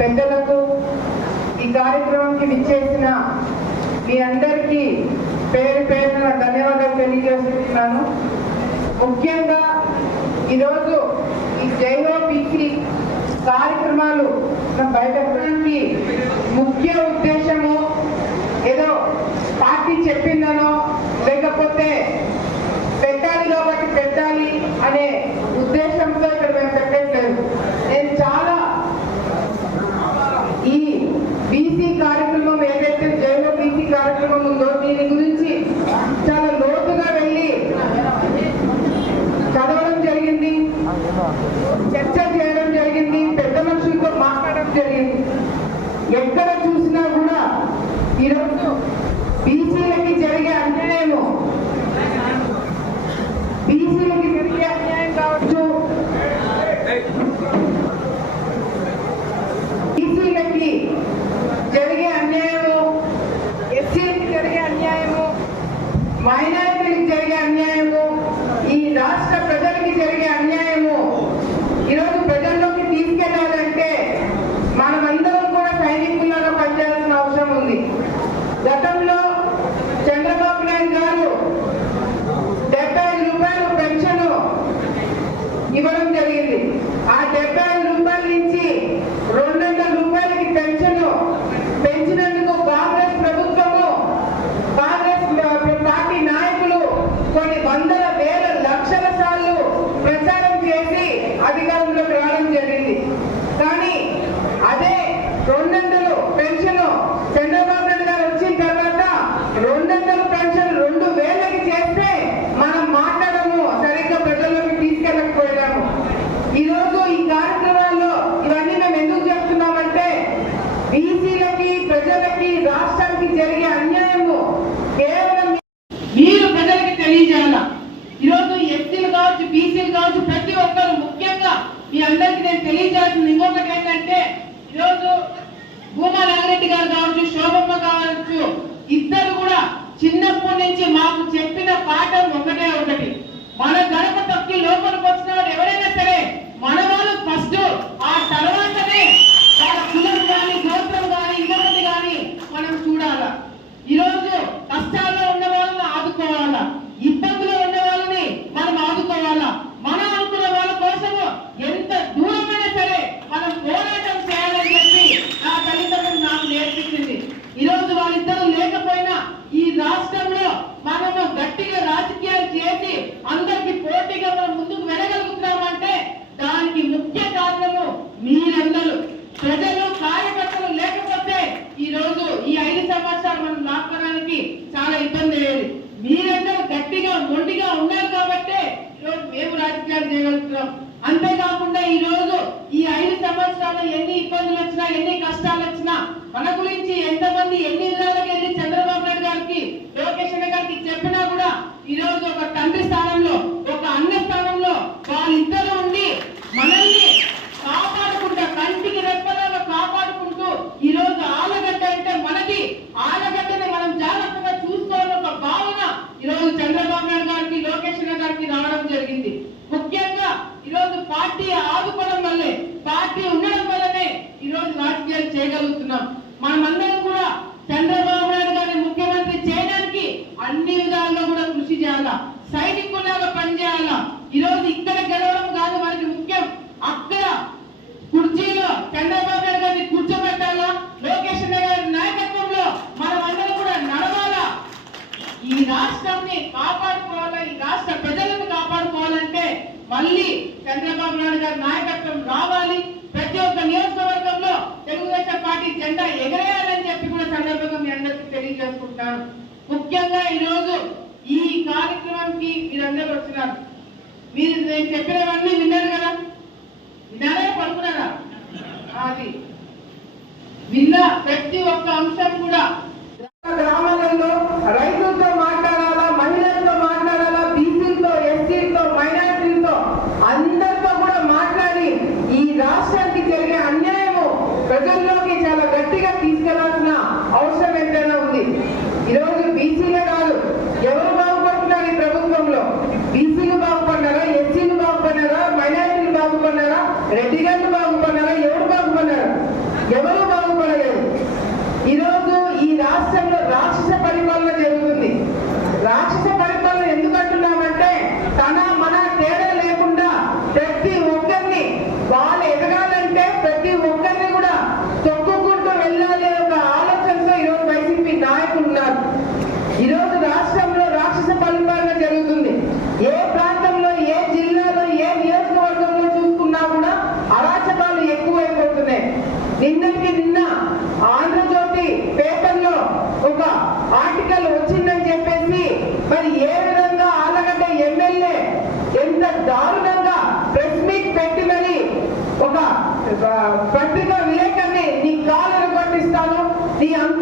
పెద్దలకు ఈ కార్యక్రమంకి విచ్చేసిన మీ అందరికీ పేరు పేరున ధన్యవాదాలు తెలియజేస్తున్నాను. ముఖ్యంగా ఈరోజు ఈ జైవోపీసీ కార్యక్రమాలు బయటపడడానికి ముఖ్య ఉద్దేశము ఏదో పార్టీ చెప్పిందనో లేకపోతే పెట్టాలి కాబట్టి చర్చ చేయడం జరిగింది పెద్ద మనుషులతో మాట్లాడడం జరిగింది. ఎక్కడ చూసినా కూడా ఈరోజు ప్రచారం చేసి అధికారంలోకి రావడం జరిగింది. కానీ అదే రెండు ఎంతమంది ఎన్ని ప్రభుత్వాన్ని కాపాడుకోవాలి ఈ రాష్ట్ర ప్రజలను కాపాడుకోవాలంటే మళ్ళీ చంద్రబాబు నాయుడు గారి నాయకత్వం రావాలి ప్రతి ఒక్క నియోజకవర్గంలో తెలుగుదేశం పార్టీ జెండా ఎగరేయాలని చెప్పి కూడా సందర్భంగా మీ అందరికీ తెలియజేసుకుంటాను ముఖ్యంగా ఈరోజు ఈ కార్యక్రమానికి మీరందరూ వచ్చినారు మీరు నేను చెప్పినవన్నీ విన్నారు కదా విన్నారా పడుకున్నారా అది విన్న ప్రతి ఒక్క అంశం కూడా గ్రామాలలో రైతులతో మాట ప్రజల్లోకి చాలా గట్టిగా తీసుకెళ్ళాల్సిన అవసరం ఎంతైనా ఉంది. ఈరోజు బీసీలే కాదు ఎవరు బాగుపడుతున్నారు ఈ ప్రభుత్వంలో? బీసీలు బాగుపడ్డారా? ఎస్సీలు బాగుపడ్డారా? మైనారిటీలు బాగుపడ్డారా? రెడ్డి గారు బాగుపడ్డారా? ఎవరు పెద్దగా లేకనే నీ కాళ్ళను కొట్టిస్తాను నీ అంత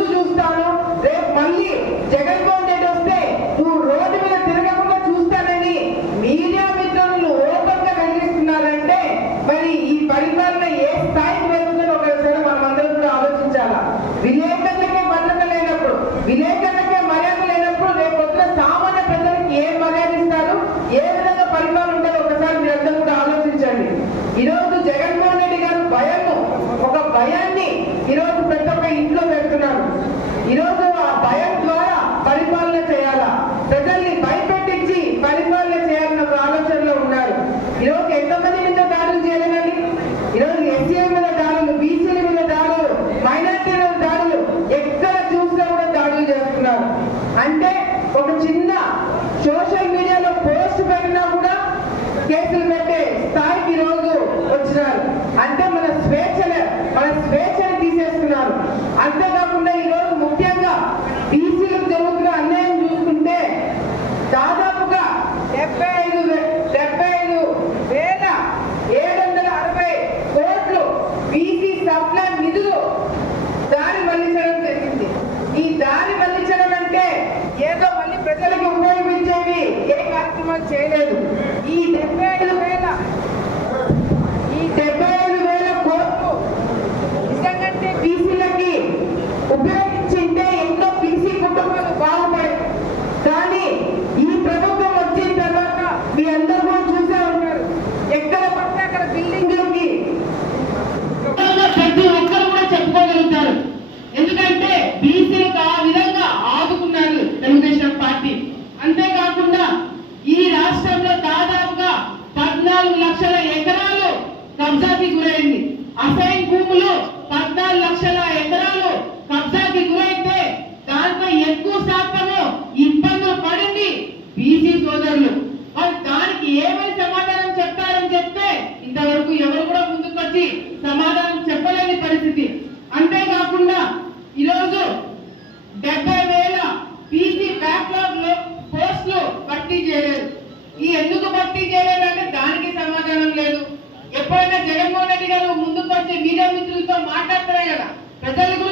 ఒక చిన్న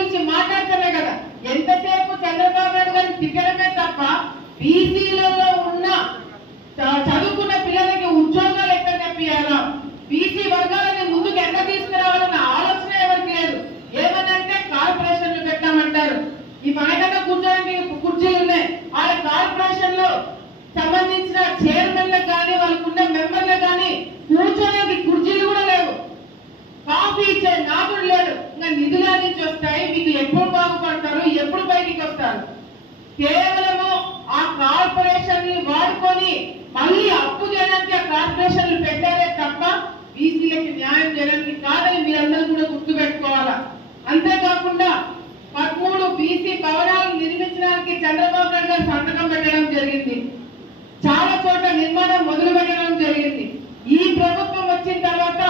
గురించి మాట్లాడతామే కదా. ఎంతసేపు చంద్రబాబు నాయుడు గారిని తిట్టడమే తప్ప బీసీలలో ఉన్న చదువుకున్న పిల్లలకి ఉద్యోగాలు ఎక్కడ తెప్పియాలా బీసీ వర్గాలని ముందుకు ఎక్కడ తీసుకురావాలన్న ఆలోచన ఎవరికి లేదు? ఏమనంటే కార్పొరేషన్లు పెట్టామంటారు. ఈ మనకన్నా కూర్చోడానికి కుర్చీలు ఉన్నాయి. వాళ్ళ కార్పొరేషన్లో సంబంధించిన చైర్మన్ కానీ వాళ్ళకున్న మెంబర్ నిధుల నుంచి వస్తాయి. మీకు ఎప్పుడు బాగుపడతారు? ఎప్పుడు బయటికి వస్తారు? కేవలము ఆ కార్పొరేషన్ని వాడుకొని మళ్ళీ అప్పు చేయడానికి ఆ కార్పొరేషన్లు పెట్టారే తప్ప బీసీలకి న్యాయం చేయడానికి కాదని మీరందరూ కూడా గుర్తు పెట్టుకోవాలా అంతేకాకుండా పదమూడు బీసీ భవనాలు నిర్మించడానికి చంద్రబాబు నాయుడు గారు సంతకం పెట్టడం జరిగింది. చాలా చోట్ల నిర్మాణం మొదలు పెట్టడం జరిగింది. ఈ ప్రభుత్వం వచ్చిన తర్వాత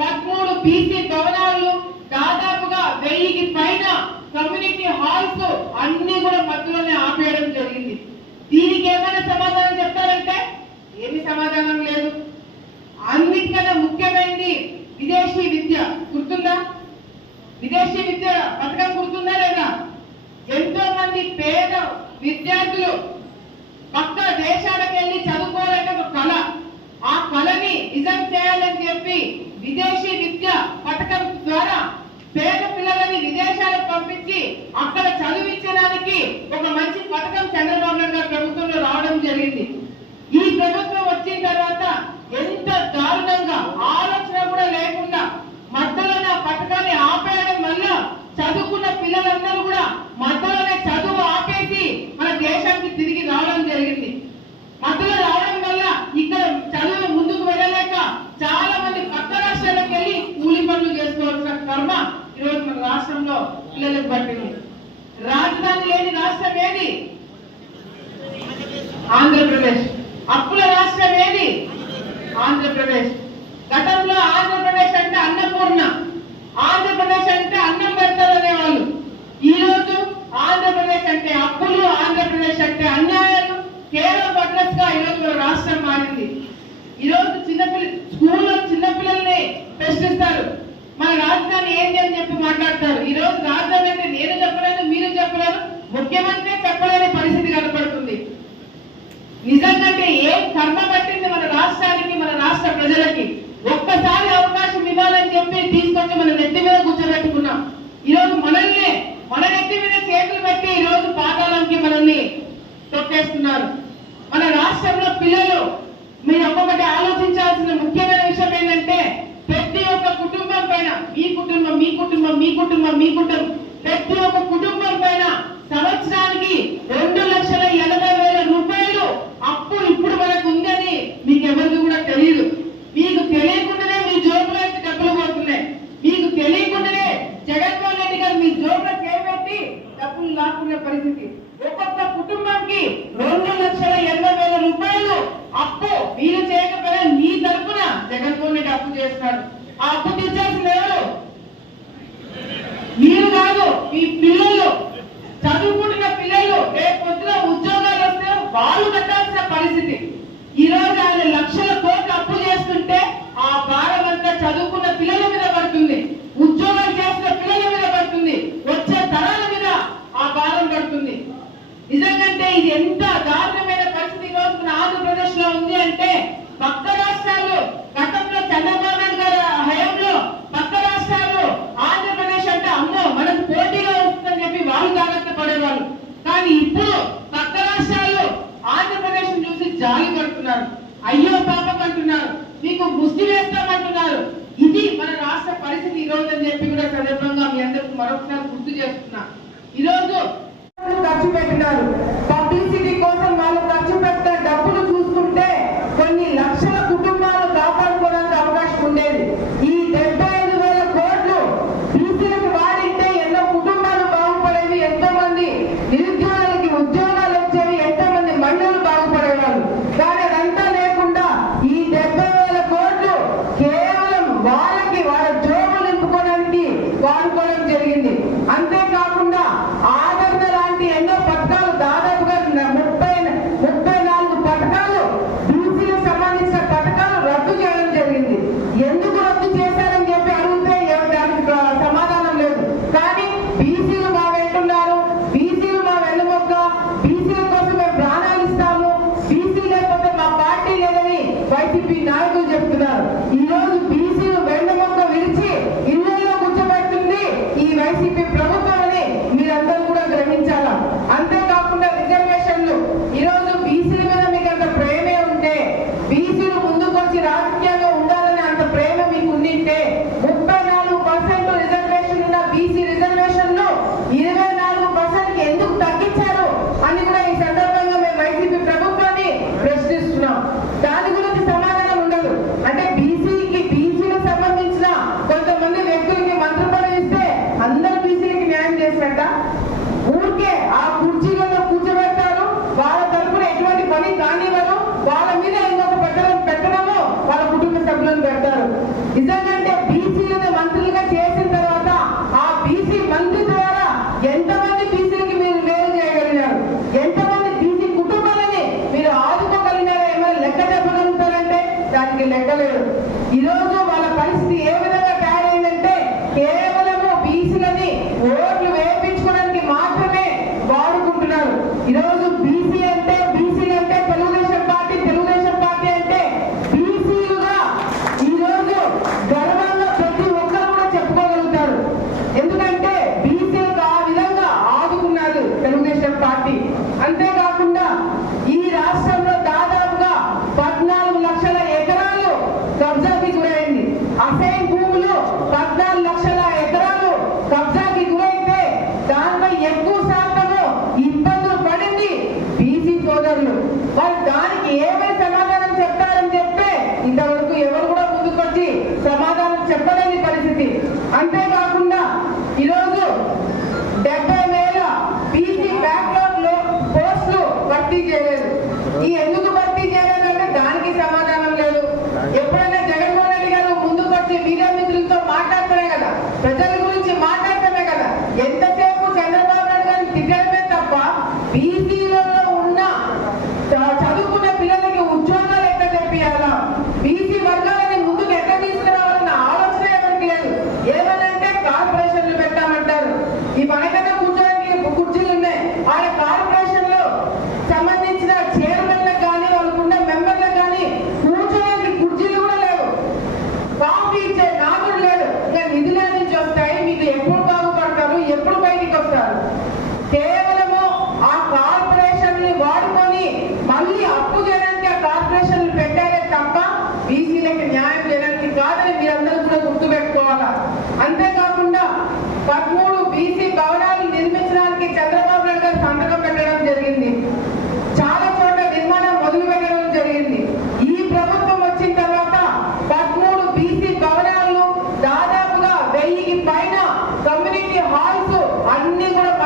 పదమూడు బీసీ భవనాలు దాదాపుగా వెయ్యికి పైన కమ్యూనిటీ హాల్స్ అన్ని కూడా మధ్యలోనే ఆపేయడం జరిగింది. దీనికి ఏమైనా సమాధానం చెప్తారంటే? ఏమి సమాధానం లేదు. అన్నిటికన్నా ముఖ్యమైనది విదేశీ విద్య. గుర్తుందా? విదేశీ విద్య పథకం గుర్తుందా లేదా? ఎంతో మంది పేద విద్యార్థులు పక్క దేశాలకు వెళ్ళి చదువుకోవాలంటే ఒక కళ. ఆ కళని నిజం చేయాలని చెప్పి విదేశీ విద్య పథకం ద్వారా పేద పిల్లలని విదేశాలకు పంపించి అక్కడ చదివించడానికి ఒక మంచి పథకం చంద్రబాబు నాయుడు ప్రభుత్వంలో రావడం జరిగింది. ఈ ప్రభుత్వం రాష్ట్రం ఏది? ఆంధ్రప్రదేశ్. అప్పుల రాష్ట్రం ఏది? ఆంధ్రప్రదేశ్. గతంలో ఆంధ్రప్రదేశ్ అంటే అన్నపూర్ణ. ఆంధ్రప్రదేశ్ అంటే అన్నం పెడతారు అనేవాళ్ళు. ఈ రోజు ఆంధ్రప్రదేశ్ అంటే అప్పులు ఆంధ్రప్రదేశ్ అంటే అన్యాయాలు కేరళ పట్లస్గా ఈరోజు రాష్ట్రం మారింది. ఈరోజు చిన్నపిల్ల స్కూల్లో చిన్నపిల్లల్ని ప్రశ్నిస్తారు. మన రాజధాని ఏంటి అని చెప్పి మాట్లాడతారు. ఈరోజు రాజధాని అంటే నేను చెప్పలేదు మీరు చెప్పలేదు ముఖ్యమంత్రి చెప్పలేని పరిస్థితి కనపడుతుంది. నిజంగానే ఏ కర్మ పట్టింది మన రాష్ట్రానికి మన రాష్ట్ర ప్రజలకి? ఒక్కసారి అవకాశం ఇవ్వాలని చెప్పి తీసుకొచ్చి మన నెత్తి మీద కూర్చోబెట్టుకున్నాం. ఈ రోజు మనల్ని మన నెత్తి మీద చేతులు పెట్టి ఈ రోజు పాతాళంకి మనల్ని తొక్కేస్తున్నారు. మన రాష్ట్రంలో పిల్లలు మీరు ఒక్కొక్కటి ఆలోచించాల్సిన ముఖ్యమైన విషయం ఏంటంటే ప్రతి ఒక్క కుటుంబం పైన మీ కుటుంబం మీ కుటుంబం మీ కుటుంబం మీ కుటుంబం ప్రతి ఒక్క కుటుంబం పైన సంవత్సరానికి రెండు లక్షల ఎనభై వేల రూపాయలు అప్పు ఇప్పుడు మనకు ఉందని మీకు ఎవరికి కూడా తెలియదు మీకు తెలియకుండానే మీ జోబులో డబ్బులు పోతున్నాయి. మీకు తెలియకుండానే జగన్మోహన్ రెడ్డి గారు మీ జోబులో చేపెట్టి డబ్బులు లాక్కునే పరిస్థితి. ఒక్కొక్క కుటుంబానికి రెండు లక్షల ఎనభై వేల రూపాయలు అప్పు మీరు చేయకపోయినా మీ తరఫున జగన్మోహన్ రెడ్డి అప్పు చేస్తున్నాడు. ఆ అప్పు తీర్చాల్సిన ఎవరు? మీరు కాదు మీ పిల్లలు చదువుకుంటున్న పిల్లలు రేపు పొద్దున ఉద్యోగాలు వస్తే వాళ్ళు కట్టాల్సిన పరిస్థితి. ఈ రోజు ఆయన లక్షల కోట్లు అప్పు చేస్తుంటే ఆ భారం అంతా చదువుకున్న పిల్లల మీద పడుతుంది. ఉద్యోగం చేస్తున్న పిల్లల మీద పడుతుంది. వచ్చే తరాల మీద ఆ భారం పడుతుంది. నిజంగంటే ఇది ఎంత దారుణమైన పరిస్థితి ఈరోజు మన ఆంధ్రప్రదేశ్లో ఉంది అంటే పక్క రాష్ట్రాలు గతంలో చంద్రబాబు నాయుడు గారి హయాంలో పక్క రాష్ట్రాలు ఆంధ్రప్రదేశ్ అంటే అమ్మో మనకు పోటీగా వస్తుందని చెప్పి వాళ్ళు జాగ్రత్త పడేవాళ్ళు. కానీ ఇప్పుడు ఆంధ్రప్రదేశ్ చూసి జాలి పడుతున్నారు. అయ్యో పాపం అంటున్నారు. మీకు ముష్టి వేస్తామంటున్నారు ఇది మన రాష్ట్ర పరిస్థితి ఈరోజు అని చెప్పి కూడా సందర్భంగా మీ అందరికి మరొకసారి గుర్తు చేస్తున్నా. ఈ రోజు ఖర్చు పెట్టినారు. పబ్లిసిటీ కోసం వాళ్ళు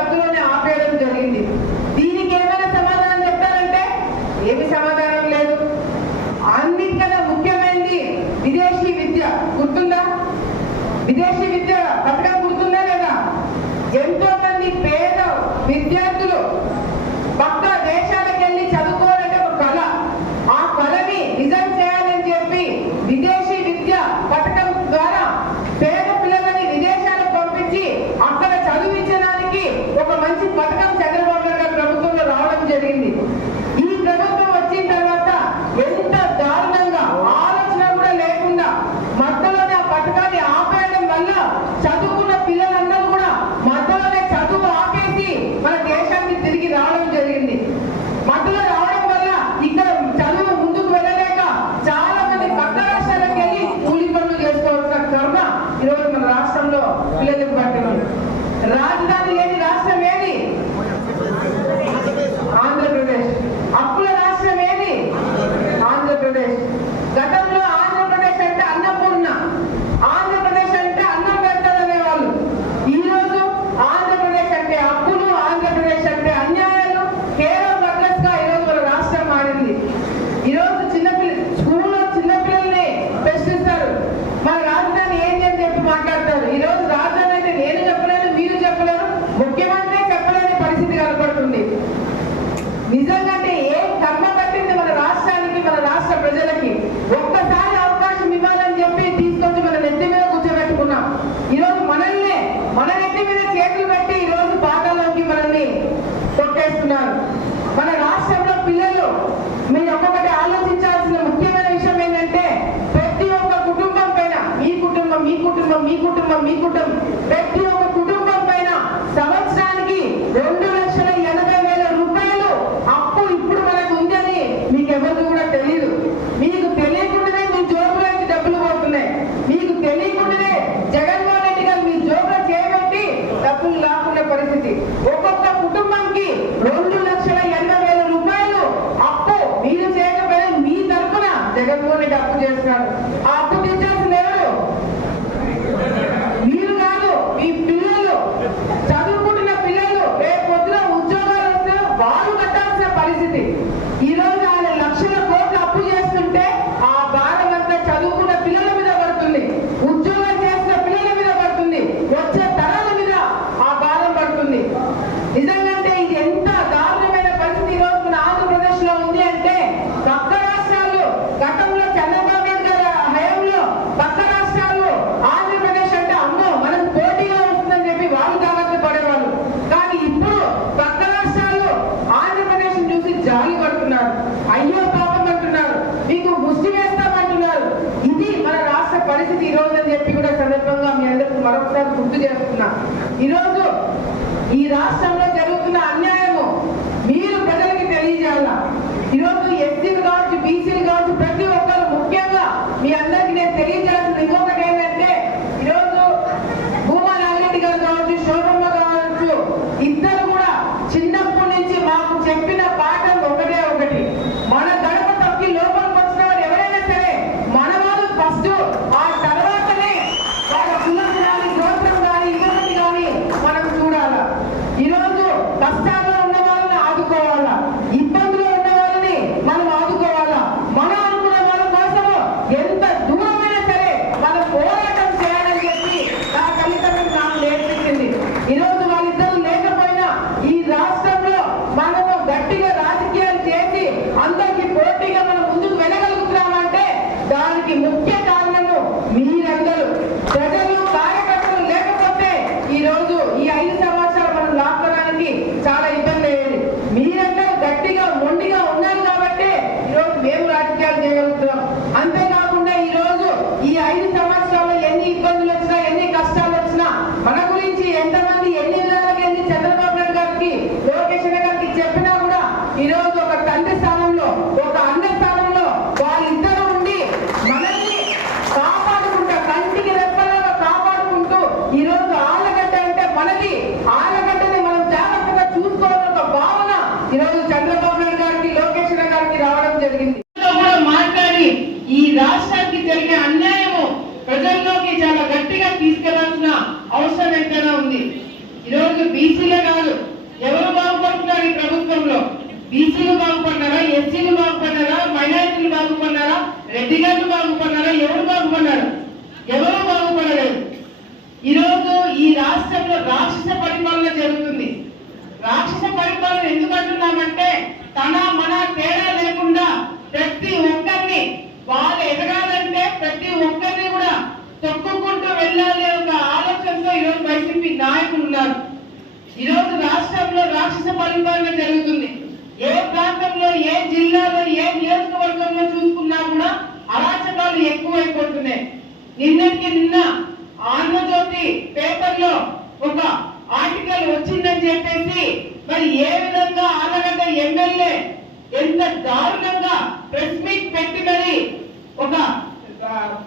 అన్ని గట్టిగా తీసుకెళ్ళాల్సిన అవసరం ఎంతైనా ఉంది. ఈరోజు బీసీలే కాదు ఎవరు బాగుపడుతున్నారు ఈ ప్రభుత్వంలో? బీసీలు బాగుపడ్డారా? ఎస్సీలు బాగుపడ్డారా? మైనారిటీలు బాగుపడ్డారా? రెడ్డి గారు బాగుపడ్డారా? ఎవరు బాగుపడ్డారు? ఎవరు బాగుపడలేదు. ఈరోజు ఈ రాష్ట్రంలో రాక్షస పరిపాలన జరుగుతుంది. రాక్షస పరిపాలన ఎందుకు అంటున్నామంటే తన మన తేడా లేకుండా ప్రతి ఒక్కరిని వాళ్ళు ఎదగాలంటే ప్రతి ఒక్కరిని కూడా తొక్కుకుంటూ వెళ్ళాలి ఒక ఆలోచనతో ఈరోజు వైసీపీ నాయకులు ఉన్నారు ఈరోజు రాష్ట్రంలో రాక్షస పరిపాలన జరుగుతుంది. ఏ ప్రాంతంలో ఏ జిల్లాలో ఏ నియోజకవర్గంలో చూసుకున్నా కూడా అరాచకాలు ఎక్కువైపోతున్నాయి. నిన్నటికి నిన్న ఆంధ్రజ్యోతి పేపర్లో ఒక ఆర్టికల్ వచ్చిందని చెప్పేసి మరి ఏ విధంగా ఆలగడ్డ ఎమ్మెల్యే ఎంత దారుణంగా ప్రెస్ మీట్ పెట్టి మరి ఒక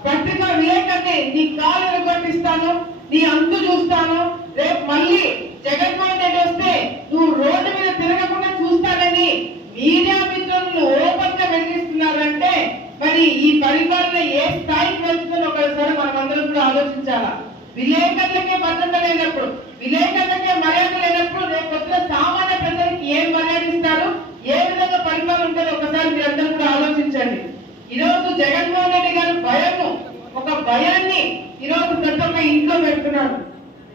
పత్రికా విలేకరిని నీ కాలు కొట్టిస్తాను నీ అంతు చూస్తాను రేపు మళ్ళీ జగన్మోహన్ రెడ్డి వస్తే నువ్వు రోడ్డు మీద తిరగకుండా చూస్తానని మీడియా మిత్రులను ఓపెన్గా వెలిగిస్తున్నారంటే మరి ఈ పరిపాలన ఏ స్థాయికి వెళ్తుందో ఒకసారి మనం అందరం కూడా ఆలోచించాలా? విలేకరులకే భద్రత లేనప్పుడు విలేకరులకే మర్యాద లేనప్పుడు రేపు వచ్చిన సామాన్య ప్రజలకి ఏం మర్యాద ఇస్తారు? ఏ విధంగా పరిపాలన ఉంటుందో ఒకసారి మీరందరూ కూడా ఆలోచించండి. ఈరోజు జగన్మోహన్ రెడ్డి గారు భయము ఒక భయాన్ని ఈరోజు ప్రతి ఒక్క ఇంట్లో పెడుతున్నాడు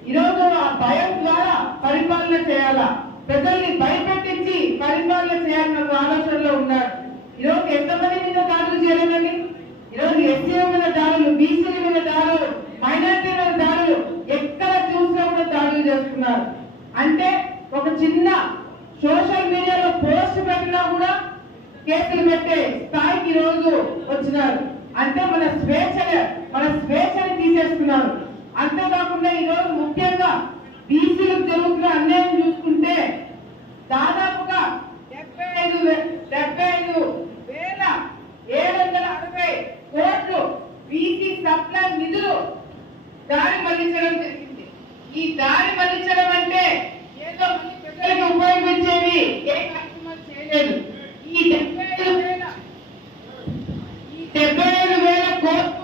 ఈరోజు ఆ భయం ద్వారా పరిపాలన చేయాలా? ప్రజల్ని భయపెట్టించి పరిపాలన చేయాలన్న ఆలోచనలో ఉన్నారు. ఈరోజు ఎంతమంది మీద దాడులు చేయలేదండి ఈరోజు ఎస్సీల మీద దాడులు బీసీల మీద దాడులు మైనార్టీల మీద దాడులు ఎక్కడ చూసినా కూడా దాడులు చేస్తున్నారు. అంటే ఒక చిన్న సోషల్ మీడియాలో పోస్ట్ పెట్టినా కూడా కేసులు పెట్టే స్థాయికి రోజు వచ్చినారు. అంటే మన స్వేచ్ఛ మన స్వేచ్ఛని తీసేస్తున్నారు. అంతేకాకుండా ఈ రోజు ముఖ్యంగా బీసీలకు జరుగుతున్న అన్యాయం చూసుకుంటే దాదాపుగా డెబ్బై ఐదు డెబ్బై ఐదు వేల ఏడు వందల అరవై కోట్లు బీసీ సప్లై నిధులు దారి మళ్ళించడం జరిగింది. ఈ దారి మళ్ళించడం అంటే ఏదో ప్రజలకు ఉపయోగించేవి ఏ కార్యక్రమాలు చేయలేదు. ఈ డెబ్బై ఐదు వేల ఈ డెబ్బై ఐదు వేల కోట్లు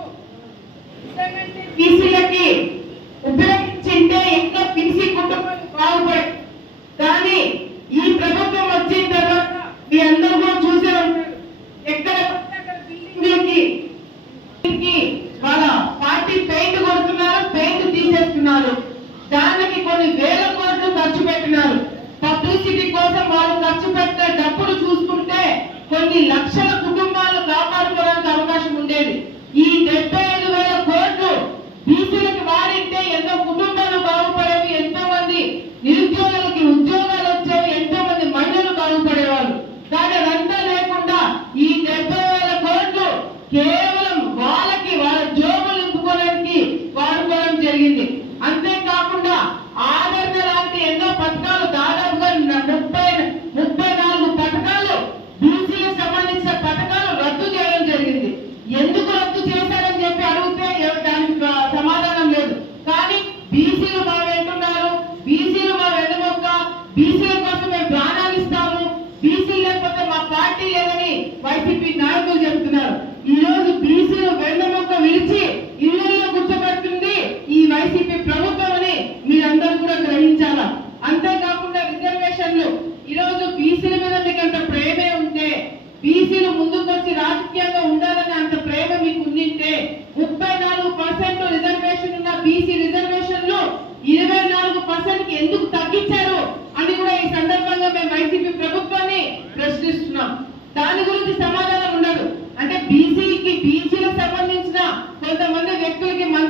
ప్రశ్నిస్తున్నాం. దాని గురించి సమాధానం ఉండదు. అంటే బీసీకి బీసీలకు సంబంధించిన కొంతమంది వ్యక్తులకి మన